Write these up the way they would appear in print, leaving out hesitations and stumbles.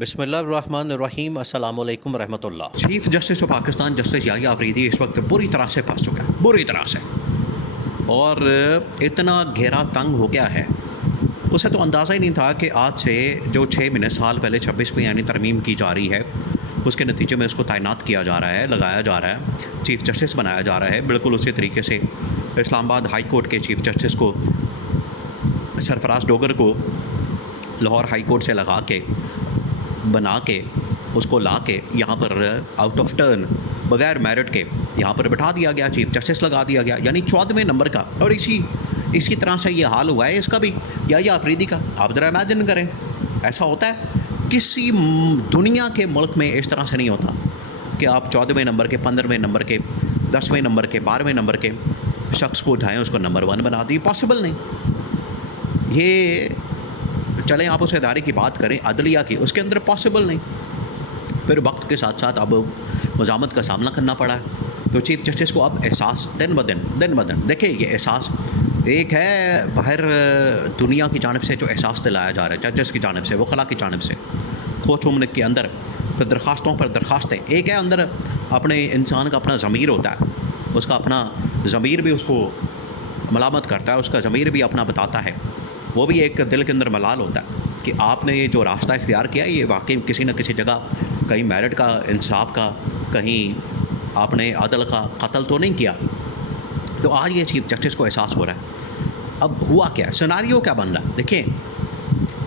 بسم اللہ الرحمن الرحیم۔ السلام علیکم ورحمۃ اللہ۔ Chief justice of Pakistan justice Yahya Afridi اس وقت بری طرح سے پھنس چکا ہے، بری طرح سے، اور اتنا گھیرا تنگ ہو گیا ہے، اسے تو اندازہ ہی نہیں تھا کہ آج سے جو 6 مہینے سال پہلے 26ویں یعنی ترمیم کی جا رہی ہے، اس کے نتیجے میں اس کو تعینات کیا جا رہا ہے، لگایا جا رہا ہے، چیف جسٹس بنایا جا رہا ہے۔ بالکل اسی طریقے سے اسلام آباد ہائی کورٹ کے چیف جسٹس کو سرفراز ڈوگر کو لاہور ہائی کورٹ سے لگا کے بنا کے اس کو لا کے یہاں پر آؤٹ آف ٹرن بغیر میرٹ کے یہاں پر بٹھا دیا گیا، چیف جسٹس لگا دیا گیا، یعنی 14ویں نمبر کا۔ اور اسی طرح سے یہ حال ہوا ہے اس کا بھی، یحییٰ آفریدی کا۔ آپ ذرا امیجن کریں، ایسا ہوتا ہے کسی دنیا کے ملک میں، اس طرح سے نہیں ہوتا کہ آپ 14ویں نمبر کے، 15ویں نمبر کے، 10ویں نمبر کے، 12ویں نمبر کے شخص کو اٹھائیں، اس کو نمبر 1 بنا دیں۔ پاسبل نہیں۔ یہ چلیں آپ اس ادارے کی بات کریں، عدلیہ کی، اس کے اندر پاسبل نہیں۔ پھر وقت کے ساتھ ساتھ اب مزاحمت کا سامنا کرنا پڑا ہے، تو چیف جسٹس کو اب احساس دن بدن دیکھیں، یہ احساس ایک ہے باہر دنیا کی جانب سے جو احساس دلایا جا رہا ہے ججز کی جانب سے، وکلاء کی جانب سے، کوچ مملک کے اندر پھر درخواستوں پر درخواستیں، ایک ہے اندر اپنے انسان کا اپنا ضمیر ہوتا ہے، اس کا اپنا ضمیر بھی اس کو ملامت کرتا ہے، اس کا ضمیر بھی اپنا بتاتا ہے، وہ بھی ایک دل کے اندر ملال ہوتا ہے کہ آپ نے یہ جو راستہ اختیار کیا ہے، یہ واقعی کسی نہ کسی جگہ کہیں میرٹ کا، انصاف کا، کہیں آپ نے عدل کا قتل تو نہیں کیا۔ تو آج یہ چیف جسٹس کو احساس ہو رہا ہے۔ اب ہوا کیا ہے، سیناریو کیا بن رہا ہے؟ دیکھیں،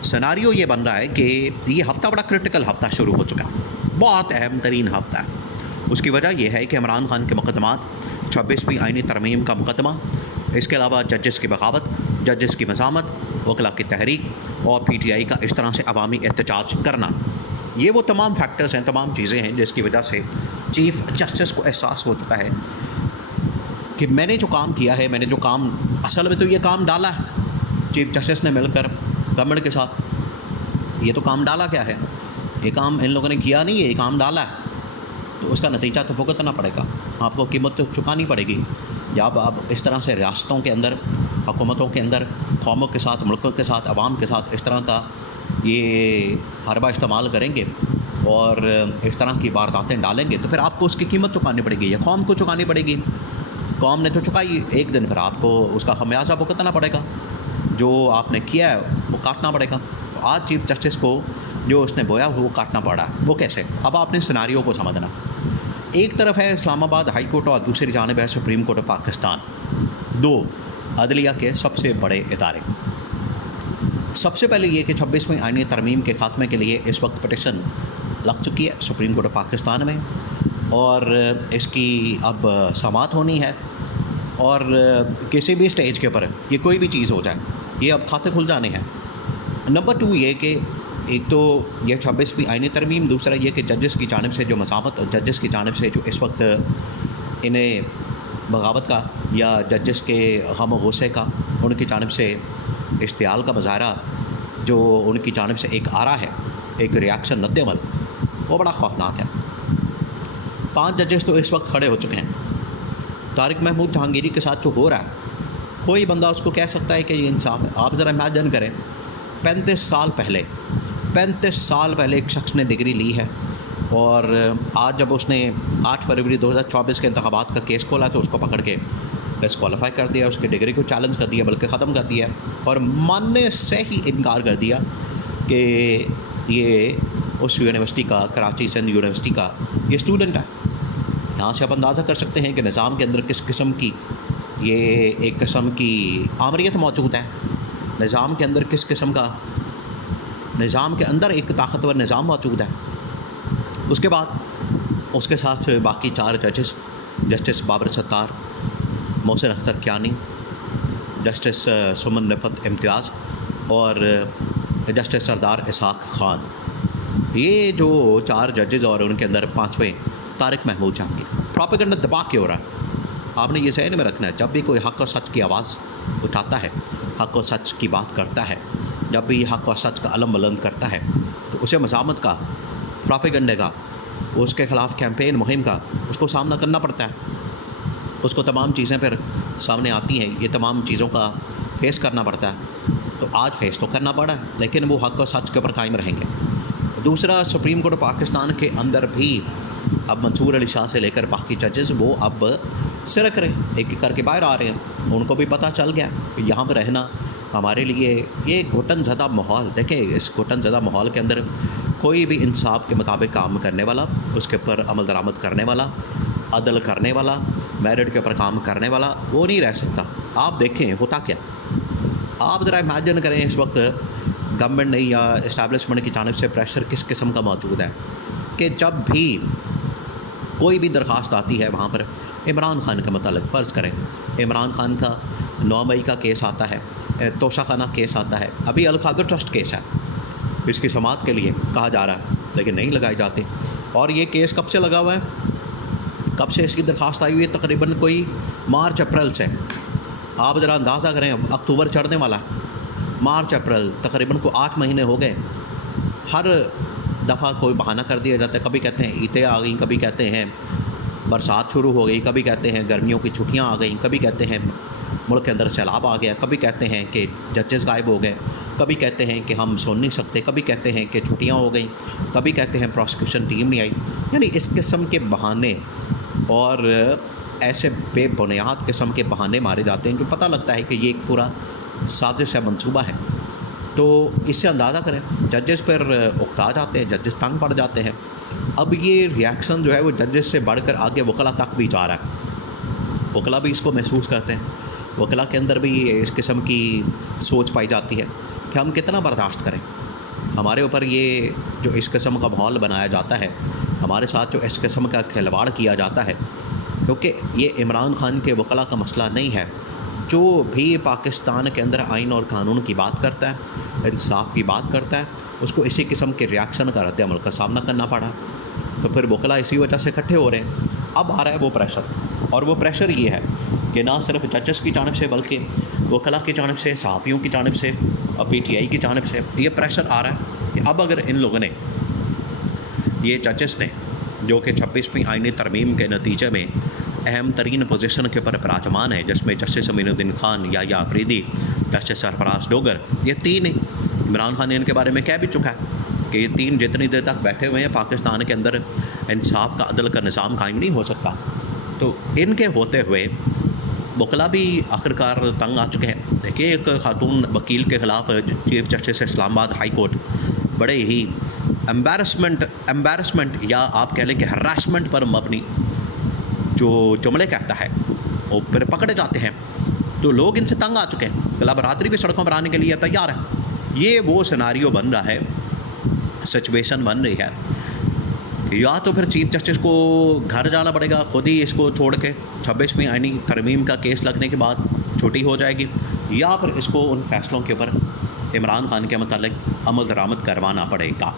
سیناریو یہ بن رہا ہے کہ یہ ہفتہ بڑا کرٹیکل ہفتہ شروع ہو چکا ہے، بہت اہم ترین ہفتہ ہے۔ اس کی وجہ یہ ہے کہ عمران خان کے مقدمات، 26ویں آئینی ترمیم کا مقدمہ، اس کے علاوہ ججز کی بغاوت، ججز کی مزاحمت، وکلاء کی تحریک اور پی ٹی آئی کا اس طرح سے عوامی احتجاج کرنا، یہ وہ تمام فیکٹرز ہیں، تمام چیزیں ہیں جس کی وجہ سے چیف جسٹس کو احساس ہو چکا ہے کہ میں نے جو کام کیا ہے، میں نے جو کام، اصل میں تو یہ کام ڈالا ہے چیف جسٹس نے مل کر گورنمنٹ کے ساتھ، یہ تو کام ڈالا کیا ہے، یہ کام ان لوگوں نے کیا نہیں ہے، یہ کام ڈالا ہے، تو اس کا نتیجہ تو بھگتنا پڑے گا، آپ کو قیمت تو چکانی پڑے گی۔ جب آپ اس طرح سے ریاستوں کے اندر، حکومتوں کے اندر، قوموں کے ساتھ، ملکوں کے ساتھ، عوام کے ساتھ اس طرح کا یہ حربہ استعمال کریں گے اور اس طرح کی وارداتیں ڈالیں گے، تو پھر آپ کو اس کی قیمت چکانی پڑے گی، یا قوم کو چکانی پڑے گی۔ قوم نے تو چکائی، ایک دن پھر آپ کو اس کا خمیازہ بھگتنا پڑے گا، جو آپ نے کیا ہے وہ کاٹنا پڑے گا۔ تو آج چیف جسٹس کو جو اس نے بویا وہ کاٹنا پڑا ہے، وہ کیسے؟ اب آپ نے سیناریو کو سمجھنا، ایک طرف ہے اسلام آباد ہائی کورٹ اور دوسری جانب ہے سپریم کورٹ آف پاکستان، دو عدلیہ کے سب سے بڑے ادارے۔ سب سے پہلے یہ کہ 26ویں آئینی ترمیم کے خاتمے کے لیے اس وقت پٹیشن لگ چکی ہے سپریم کورٹ آف پاکستان میں، اور اس کی اب سماعت ہونی ہے، اور کسی بھی سٹیج کے اوپر یہ کوئی بھی چیز ہو جائے، یہ اب کھاتے کھل جانے ہیں۔ نمبر 2 یہ کہ ایک تو یہ 26ویں آئینی ترمیم، دوسرا یہ کہ ججز کی جانب سے جو مزاحمت، اور ججز کی جانب سے جو اس وقت انہیں بغاوت کا یا ججز کے غم و غصے کا، ان کی جانب سے اشتعال کا مظاہرہ جو ان کی جانب سے ایک آ رہا ہے، ایک ریاکشن رد عمل، وہ بڑا خوفناک ہے۔ 5 ججز تو اس وقت کھڑے ہو چکے ہیں۔ طارق محمود جہانگیری کے ساتھ جو ہو رہا ہے، کوئی بندہ اس کو کہہ سکتا ہے کہ یہ انصاف ہے؟ آپ ذرا امیجن کریں، 35 سال پہلے ایک شخص نے ڈگری لی ہے، اور آج جب اس نے 8 فروری 2024 کے انتخابات کا کیس کھولا تو اس کو پکڑ کے ڈسکوالیفائی کر دیا، اس کی ڈگری کو چیلنج کر دیا، بلکہ ختم کر دیا، اور ماننے سے ہی انکار کر دیا کہ یہ اس یونیورسٹی کا، کراچی سندھ یونیورسٹی کا یہ اسٹوڈنٹ ہے۔ یہاں سے آپ اندازہ کر سکتے ہیں کہ نظام کے اندر کس قسم کی یہ ایک قسم کی آمریت موجود ہے، نظام کے اندر کس قسم کا، نظام کے اندر ایک طاقتور نظام موجود ہے۔ اس کے بعد اس کے ساتھ باقی 4 ججز، جسٹس بابر ستار، محسن اختر کیانی، جسٹس سمن رفت امتیاز اور جسٹس سردار اسحاق خان، یہ جو 4 ججز، اور ان کے اندر 5ویں طارق محمود جہانگیر۔ پروپیگنڈا دبا کے ہو رہا ہے، آپ نے یہ ذہن میں رکھنا ہے، جب بھی کوئی حق اور سچ کی آواز اٹھاتا ہے، حق اور سچ کی بات کرتا ہے، جب بھی حق اور سچ کا علم بلند کرتا ہے، تو اسے مزاحمت کا، پروپیگنڈے کا، اس کے خلاف کیمپین مہم کا اس کو سامنا کرنا پڑتا ہے، اس کو تمام چیزیں پھر سامنے آتی ہیں، یہ تمام چیزوں کا فیس کرنا پڑتا ہے۔ تو آج فیس تو کرنا پڑا ہے، لیکن وہ حق اور سچ کے اوپر قائم رہیں گے۔ دوسرا سپریم کورٹ پاکستان کے اندر بھی اب منصور علی شاہ سے لے کر باقی ججز وہ اب سرک رہے ہیں، ایک ایک کر کے باہر آ رہے ہیں. ان کو بھی پتہ چل گیا کہ یہاں پہ رہنا ہمارے لیے یہ گھٹن زدہ ماحول. دیکھیں اس گھٹن زدہ ماحول کے اندر کوئی بھی انصاف کے مطابق کام کرنے والا، اس کے اوپر عمل درآمد کرنے والا، عدل کرنے والا، میرٹ کے اوپر کام کرنے والا وہ نہیں رہ سکتا. آپ دیکھیں ہوتا کیا، آپ ذرا امیجن کریں اس وقت گورنمنٹ نے یا اسٹیبلشمنٹ کی جانب سے پریشر کس قسم کا موجود ہے کہ جب بھی کوئی بھی درخواست آتی ہے وہاں پر عمران خان کے متعلق، فرض کریں عمران خان کا 9 مئی کا کیس آتا ہے، توشہ خانہ کیس آتا ہے، ابھی القادر ٹرسٹ کیس ہے، اس کی سماعت کے لیے کہا جا رہا ہے لیکن نہیں لگائی جاتی. اور یہ کیس کب سے لگا ہوا ہے، کب سے اس کی درخواست آئی ہوئی ہے؟ تقریباً کوئی مارچ اپریل سے. آپ ذرا اندازہ کریں، اکتوبر چڑھنے والا ہے، مارچ اپریل تقریباً کو 8 مہینے ہو گئے. ہر دفعہ کوئی بہانہ کر دیا جاتا ہے، کبھی کہتے ہیں عیدیں آ گئیں، کبھی کہتے ہیں برسات شروع ہو گئی، کبھی کہتے ہیں گرمیوں کی چھٹیاں آ گئیں، کبھی کہتے ہیں ملک کے اندر سیلاب آ گیا، کبھی کہتے ہیں کہ ججز غائب ہو گئے، کبھی کہتے ہیں کہ ہم سن نہیں سکتے، کبھی کہتے ہیں کہ چھٹیاں ہو گئیں، کبھی کہتے ہیں پروسیکیوشن ٹیم نہیں آئی. یعنی اس قسم کے بہانے اور ایسے بے بنیاد قسم کے بہانے مارے جاتے ہیں جو پتہ لگتا ہے کہ یہ ایک پورا سازش ہے، منصوبہ ہے. تو اس سے اندازہ کریں ججز پر اکتا جاتے ہیں، ججز تنگ پڑ جاتے ہیں. اب یہ ریاکشن جو ہے وہ ججز سے بڑھ کر آگے وکلا تک بھی جا رہا ہے. وکلا بھی اس کو محسوس کرتے ہیں، وکلا کے اندر بھی اس قسم کی سوچ پائی جاتی ہے کہ ہم کتنا برداشت کریں. ہمارے اوپر یہ جو اس قسم کا ماحول بنایا جاتا ہے، ہمارے ساتھ جو اس قسم کا کھلواڑ کیا جاتا ہے، کیونکہ یہ عمران خان کے وکلا کا مسئلہ نہیں ہے. جو بھی پاکستان کے اندر آئین اور قانون کی بات کرتا ہے، انصاف کی بات کرتا ہے، اس کو اسی قسم کے ریاکشن کا رد عمل کا سامنا کرنا پڑا. تو پھر وکلا اسی وجہ سے اکٹھے ہو رہے ہیں. اب آ رہا ہے وہ پریشر، اور وہ پریشر یہ ہے کہ نہ صرف ججز کی جانب سے بلکہ وکلا کی جانب سے، صحافیوں کی جانب سے اور پی ٹی آئی کی جانب سے یہ پریشر آ رہا ہے کہ اب اگر ان لوگوں نے، یہ ججز نے جو کہ 26ویں آئینی ترمیم کے نتیجے میں اہم ترین پوزیشن کے اوپر براجمان ہے، جس میں جسٹس امین الدین خان، یحییٰ آفریدی، جسٹس سرفراز ڈوگر، یہ تین ہیں. عمران خان نے ان کے بارے میں کہہ بھی چکا ہے کہ یہ تین جتنی دیر تک بیٹھے ہوئے ہیں پاکستان کے اندر انصاف کا، عدل کا نظام قائم نہیں ہو سکتا. تو ان کے ہوتے ہوئے وکلا بھی آخرکار تنگ آ چکے ہیں. دیکھیے ایک خاتون وکیل کے خلاف چیف جسٹس اسلام آباد ہائی کورٹ بڑے ہی امبیرسمنٹ یا آپ کہہ لیں کہ ہراسمنٹ پر مبنی جو جملے کہتا ہے وہ پھر پکڑے جاتے ہیں. تو لوگ ان سے تنگ آ چکے ہیں، وکلا برادری بھی سڑکوں پر آنے کے لیے تیار ہے. یہ وہ سیناریو بن رہا ہے، سچویشن بن رہی ہے. یا تو پھر چیف جسٹس کو گھر جانا پڑے گا خود ہی اس کو چھوڑ کے، 26ویں آئینی ترمیم کا کیس لگنے کے بعد چھٹی ہو جائے گی، یا پھر اس کو ان فیصلوں کے اوپر عمران خان کے متعلق عمل درآمد کروانا پڑے گا.